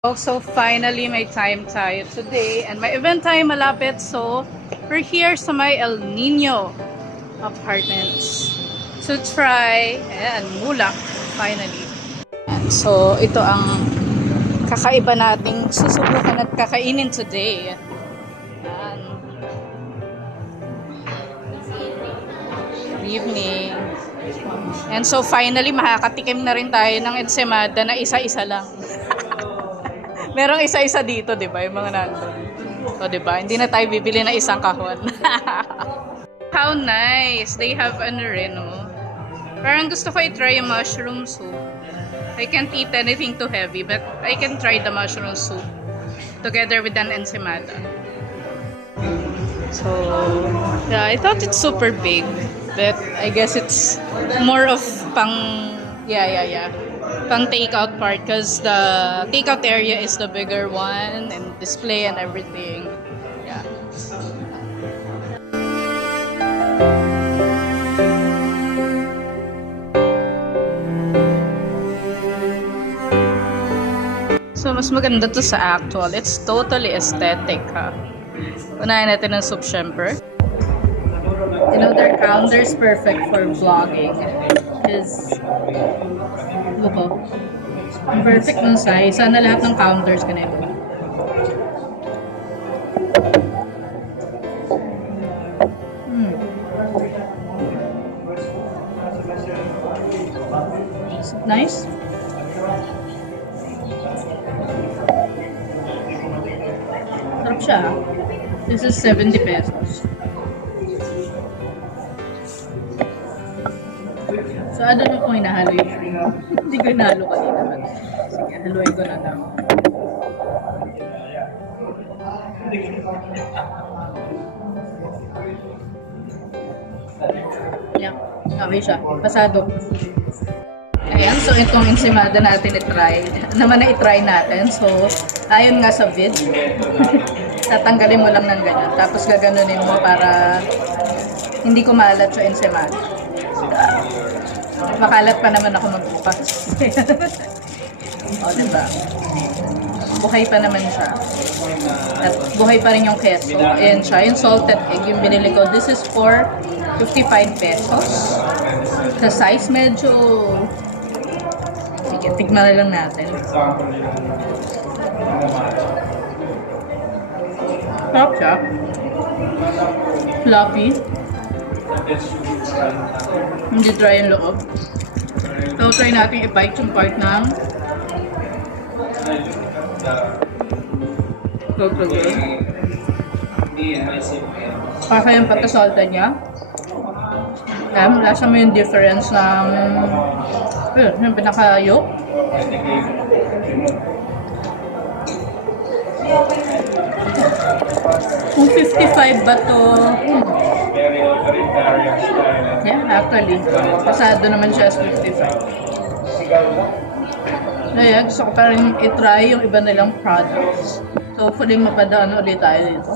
Also, finally, may time tayo today. And my event tayo malapit. So, we're here sa may El Nino Apartments to try, ayan, mulak, finally. And so, ito ang kakaiba nating susubukan at kakainin today. Ayan. Good evening. And so, finally, makakatikim na rin tayo ng ensaymada na isa-isa lang. Merong isa-isa dito, di ba? Yung mga nandun. O, di ba? Hindi na tayo bibili na isang kahon. How nice! They have ano rin, no? Parang gusto ko i-try yung mushroom soup. I can't eat anything too heavy, but I can try the mushroom soup together with an ensaymada. So, yeah, I thought it's super big, but I guess it's more of pang, pang takeout part because the takeout area is the bigger one and display and everything. Yeah. So, mas maganda to sa actual. It's totally aesthetic, ha? Unahin natin ang soup, syempre. You know, their counter's perfect for vlogging. Because, look, ang perfect ng size. Sana lahat ng counters ganito. Is it nice? Sarap siya. This is 70 pesos. So, ano na kung hinahalo yung shrimp? Hindi ko hinahalo kanina. Sige, haluin ko na lang. Yeah, okay siya. Pasado. Ayan, so itong ensaymada natin i-try. Naman na i-try natin. So, ayon nga sa vid. Tatanggalin mo lang ng ganyan. Tapos gaganunin mo para hindi kumalat yung ensaymada. Makalat pa naman ako magbukas. O, diba? Buhay pa naman siya. At buhay pa rin yung keso. Ayan siya. Yung salted egg, yung binili ko. This is for 55 pesos. Sa size, medyo... Sige, tignan na lang natin. Sarap siya. Fluffy. Hindi dry yung loob. So, try natin i-bite yung part ng para yung pagkasalta niya. Lasa mo yung difference ng yung pinaka-yolk. Kung 55 ba to? Yeah, actually. Pasado naman siya sa 55. Kaya gusto ko pa rin i-try yung iba nilang products. So, hopefully mapadaan ulit tayo dito.